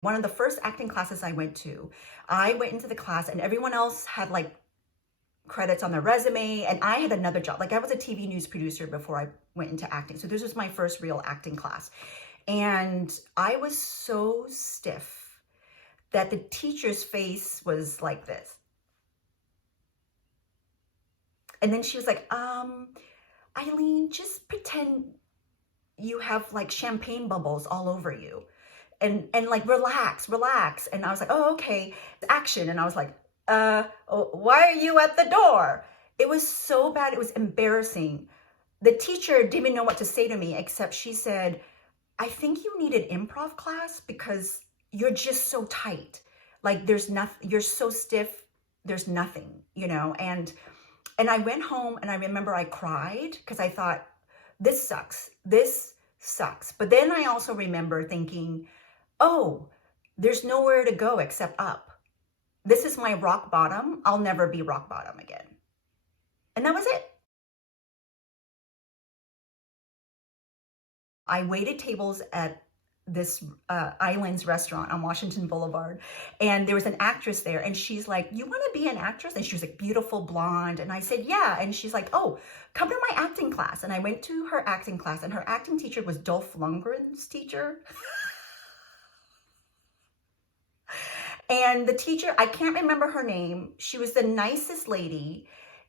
One of the first acting classes I went into the class and everyone else had like credits on their resume, and I had another job. Like I was a TV news producer before I went into acting. So this was my first real acting class. And I was so stiff that the teacher's face was like this. And then she was like, Eileen, just pretend you have like champagne bubbles all over you. And like, relax. And I was like, oh, okay, action. And I was like, why are you at the door? It was so bad. It was embarrassing. The teacher didn't even know what to say to me, except she said, I think you need an improv class because you're just so tight. Like there's nothing, you're so stiff. There's nothing, and I went home and I remember I cried because I thought, this sucks. This sucks. But then I also remember thinking, oh, there's nowhere to go except up. This is my rock bottom. I'll never be rock bottom again. And that was it. I waited tables at this Eillen's restaurant on Washington Boulevard, and there was an actress there, and she's like, you want to be an actress? And she was like, beautiful blonde. And I said, yeah. And she's like, oh, come to my acting class. And I went to her acting class, and her acting teacher was Dolph Lundgren's teacher. And the teacher, I can't remember her name. She was the nicest lady.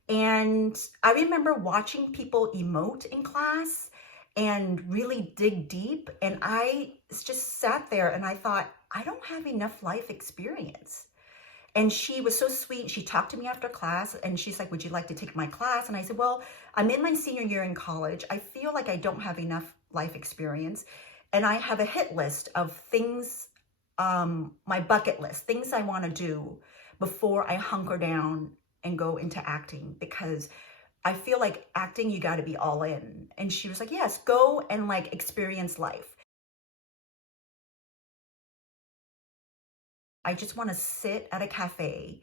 And I remember watching people emote in class and really dig deep. And I just sat there and I thought, I don't have enough life experience. And she was so sweet. She talked to me after class and she's like, would you like to take my class? And I said, well, I'm in my senior year in college. I feel like I don't have enough life experience. And I have a hit list of things, my bucket list, things I want to do before I hunker down and go into acting, because I feel like acting, you got to be all in. And she was like, yes, go and like experience life. I just want to sit at a cafe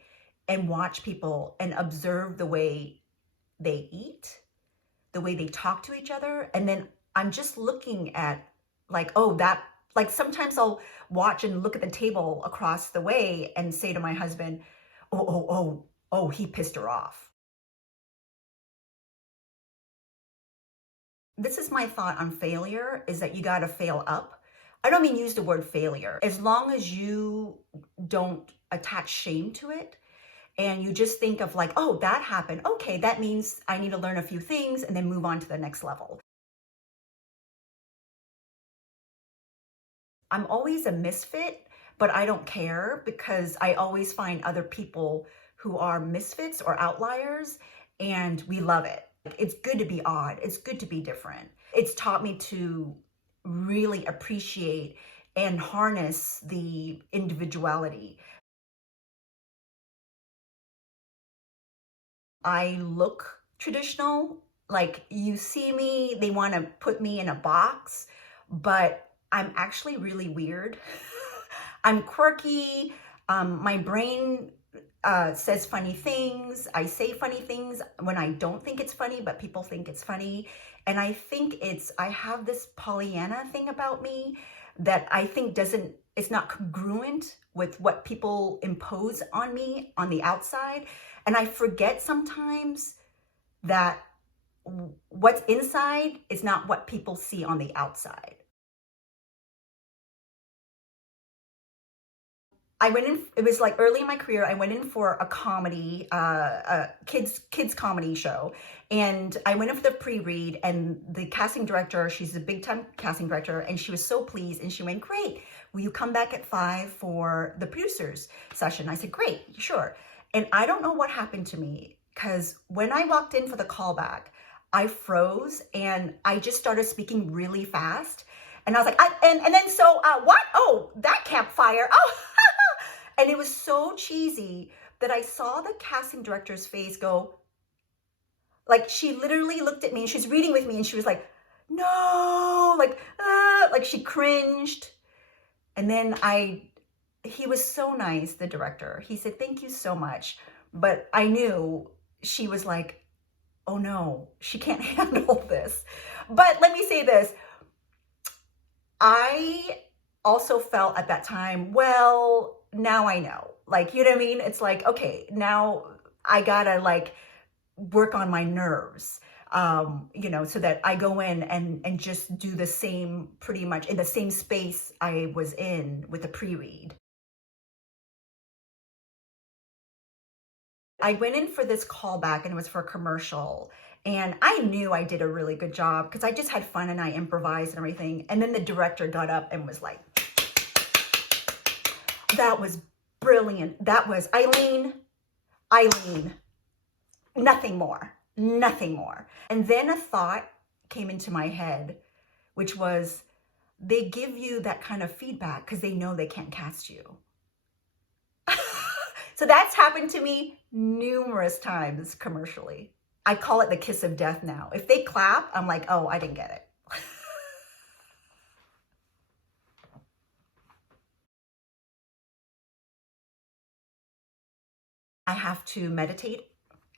and watch people and observe the way they eat, the way they talk to each other. And then I'm just looking at like, oh, that, like sometimes I'll watch and look at the table across the way and say to my husband, oh, he pissed her off. This is my thought on failure, is that you got to fail up. I don't mean use the word failure. As long as you don't attach shame to it and you just think of like, oh, that happened. Okay, that means I need to learn a few things and then move on to the next level. I'm always a misfit, but I don't care because I always find other people who are misfits or outliers and we love it. It's good to be odd. It's good to be different. It's taught me to really appreciate and harness the individuality. I look traditional. Like you see me, they want to put me in a box, but I'm actually really weird. I'm quirky. My brain says funny things. I say funny things when I don't think it's funny, but people think it's funny. And I think I have this Pollyanna thing about me that I think it's not congruent with what people impose on me on the outside. And I forget sometimes that what's inside is not what people see on the outside. I went in, it was like early in my career, I went in for a comedy, a kids comedy show. And I went in for the pre-read, and the casting director, she's a big time casting director, and she was so pleased. And she went, great, will you come back at 5 for the producers session? I said, great, sure. And I don't know what happened to me, because when I walked in for the callback, I froze and I just started speaking really fast. And I was like, what? Oh, that campfire. Oh, and it was so cheesy that I saw the casting director's face go, like she literally looked at me and she's reading with me and she was like, no, like she cringed. And then he was so nice, the director. He said, thank you so much. But I knew she was like, oh no, she can't handle this. But let me say this. I also felt at that time, well, now I know. Like, you know what I mean? It's like, okay, now I gotta like work on my nerves, you know, so that I go in and just do the same, pretty much in the same space I was in with the pre-read. I went in for this callback and it was for a commercial. And I knew I did a really good job because I just had fun and I improvised and everything. And then the director got up and was like, that was brilliant. That was Eileen, nothing more, nothing more. And then a thought came into my head, which was, they give you that kind of feedback because they know they can't cast you. So that's happened to me numerous times commercially. I call it the kiss of death now. If they clap, I'm like, oh, I didn't get it. I have to meditate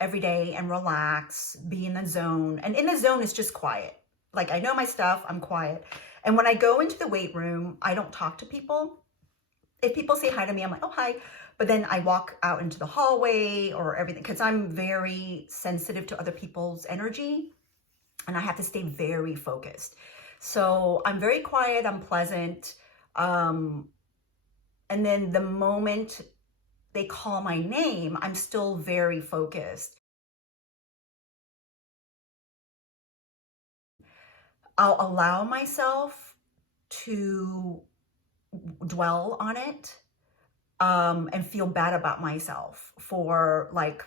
every day and relax, be in the zone. And in the zone, it's just quiet. Like, I know my stuff, I'm quiet. And when I go into the weight room, I don't talk to people. If people say hi to me, I'm like, oh, hi. But then I walk out into the hallway or everything because I'm very sensitive to other people's energy and I have to stay very focused. So I'm very quiet, I'm pleasant. And then the moment they call my name, I'm still very focused. I'll allow myself to dwell on it and feel bad about myself for like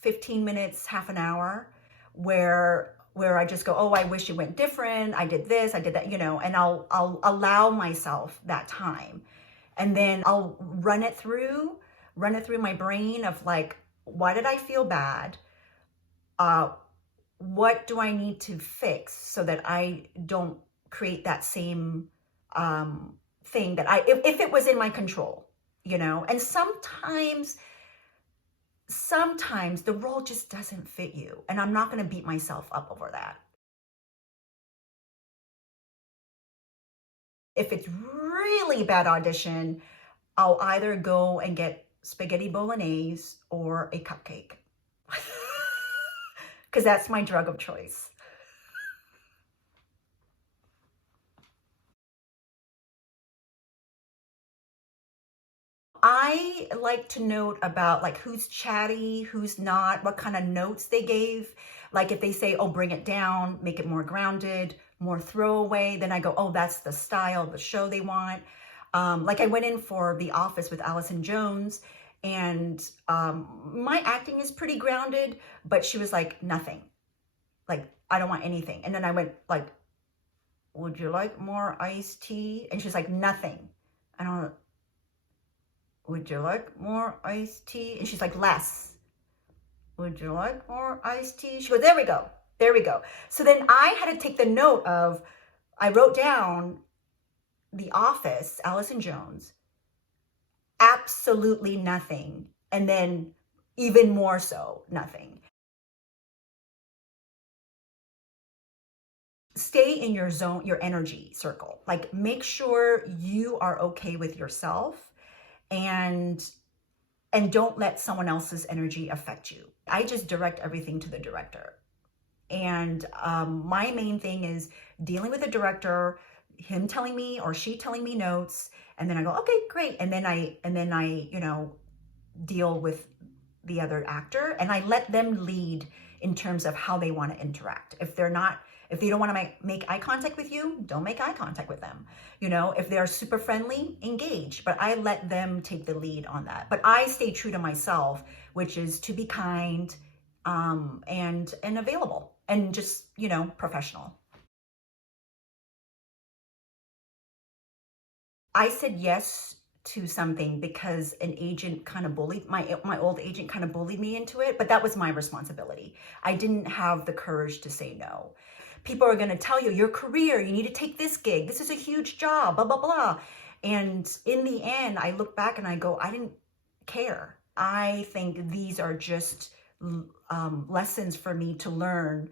15 minutes, half an hour, where I just go, oh, I wish it went different. I did this, I did that, you know, and I'll allow myself that time. And then I'll run it through my brain of like, why did I feel bad? What do I need to fix so that I don't create that same thing that if it was in my control, you know? And sometimes the role just doesn't fit you, and I'm not going to beat myself up over that. If it's really bad audition, I'll either go and get spaghetti bolognese or a cupcake because that's my drug of choice. I like to note about like who's chatty, who's not, what kind of notes they gave. Like if they say, oh, bring it down, make it more grounded, more throwaway, then I go, oh, that's the style, the show they want. Like I went in for The Office with Allison Jones, and my acting is pretty grounded, but she was like, nothing. Like, I don't want anything. And then I went like, would you like more iced tea? And she's like, nothing. I don't, would you like more iced tea? And she's like, less. Would you like more iced tea? She goes, there we go. There we go. So then I had to take the note of, I wrote down The Office, Allison Jones, absolutely nothing. And then even more so, nothing. Stay in your zone, your energy circle. Like make sure you are okay with yourself and don't let someone else's energy affect you. I just direct everything to the director. And my main thing is dealing with the director, him telling me or she telling me notes, and then I go, okay, great. And then I, you know, deal with the other actor and I let them lead in terms of how they want to interact. If they don't want to make eye contact with you, don't make eye contact with them. You know, if they're super friendly, engage. But I let them take the lead on that. But I stay true to myself, which is to be kind and available and just, you know, professional. I said yes to something because an agent kind of bullied my old agent kind of bullied me into it, but that was my responsibility. I didn't have the courage to say no. People are going to tell you your career, you need to take this gig, this is a huge job, blah blah blah. And in the end, I look back and I go, I didn't care. I think these are just lessons for me to learn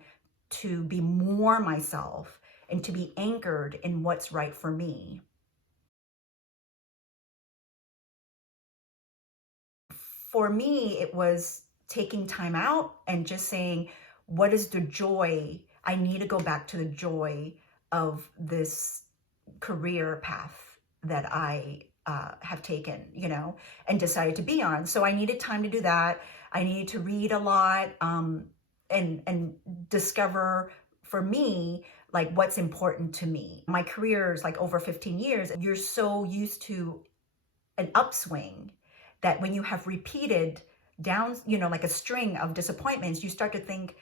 to be more myself and to be anchored in what's right for me. for me, it was taking time out and just saying, what is the joy? I need to go back to the joy of this career path that I have taken, you know, and decided to be on. So I needed time to do that. I needed to read a lot and discover, for me, like what's important to me. My career is like over 15 years. You're so used to an upswing that when you have repeated down, you know, like a string of disappointments, you start to think,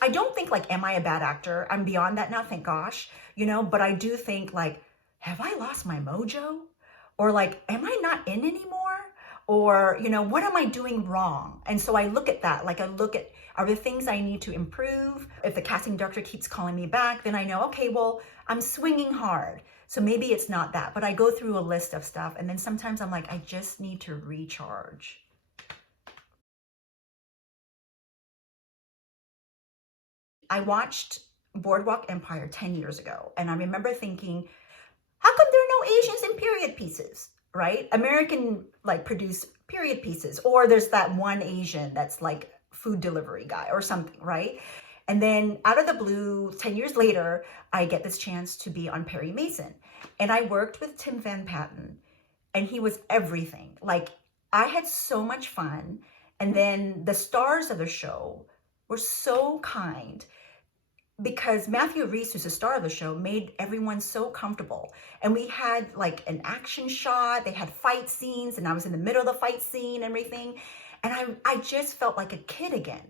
I don't think like, am I a bad actor? I'm beyond that now, thank gosh, you know, but I do think like, have I lost my mojo? Or like, am I not in anymore? Or, you know, what am I doing wrong? And so I look at that, like I look at, are there things I need to improve? If the casting director keeps calling me back, then I know, okay, well, I'm swinging hard. So maybe it's not that, but I go through a list of stuff. And then sometimes I'm like, I just need to recharge. I watched Boardwalk Empire 10 years ago. And I remember thinking, how come there are no Asians in period pieces, right? American like produce period pieces, or there's that one Asian that's like food delivery guy or something, right? And then out of the blue, 10 years later, I get this chance to be on Perry Mason. And I worked with Tim Van Patten, and he was everything. Like, I had so much fun. And then the stars of the show were so kind, because Matthew Rhys, who's the star of the show, made everyone so comfortable. And we had like an action shot, they had fight scenes, and I was in the middle of the fight scene and everything. And I just felt like a kid again.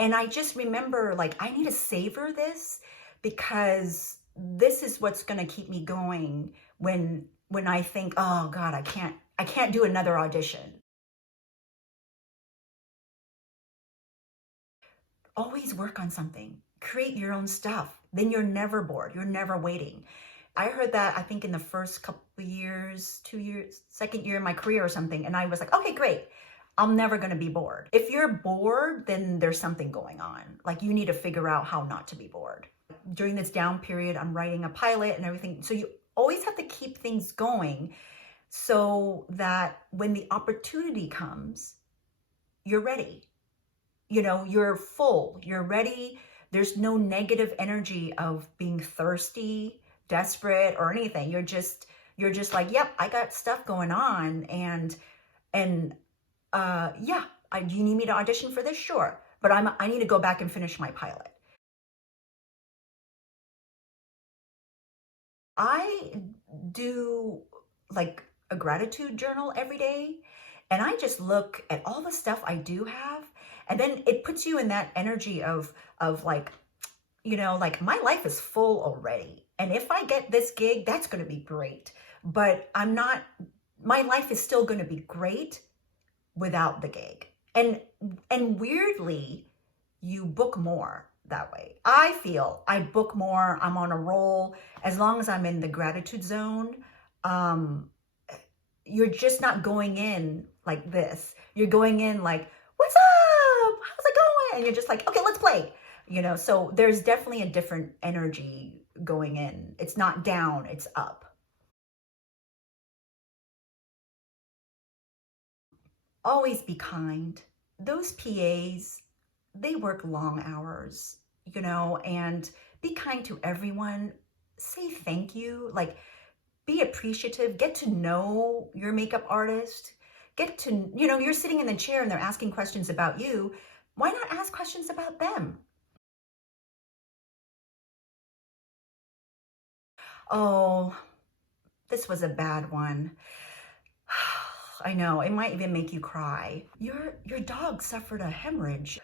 And I just remember like, I need to savor this, because this is what's gonna keep me going when I think, oh God, I can't do another audition. Always work on something. Create your own stuff. Then you're never bored. You're never waiting. I heard that, I think in the first couple of years, 2 years, second year in my career or something. And I was like, okay, great. I'm never going to be bored. If you're bored, then there's something going on. Like, you need to figure out how not to be bored. During this down period, I'm writing a pilot and everything. So you always have to keep things going so that when the opportunity comes, you're ready. You know, you're full, you're ready. There's no negative energy of being thirsty, desperate, or anything. You're just like, yep, I got stuff going on. And yeah, do you need me to audition for this? Sure. But I need to go back and finish my pilot. I do like a gratitude journal every day. And I just look at all the stuff I do have. And then it puts you in that energy of like, you know, like my life is full already. And if I get this gig, that's going to be great. But my life is still going to be great without the gig. And weirdly, you book more that way. I feel I book more. I'm on a roll. As long as I'm in the gratitude zone, you're just not going in like this. You're going in like, what's up? How's it going? And you're just like, okay, let's play. You know, so there's definitely a different energy going in. It's not down, it's up. Always be kind. Those PAs, they work long hours, you know, and be kind to everyone. Say thank you. Like, be appreciative. Get to know your makeup artist. Get to, you know, you're sitting in the chair and they're asking questions about you. Why not ask questions about them? Oh, this was a bad one. I know, it might even make you cry. Your dog suffered a hemorrhage.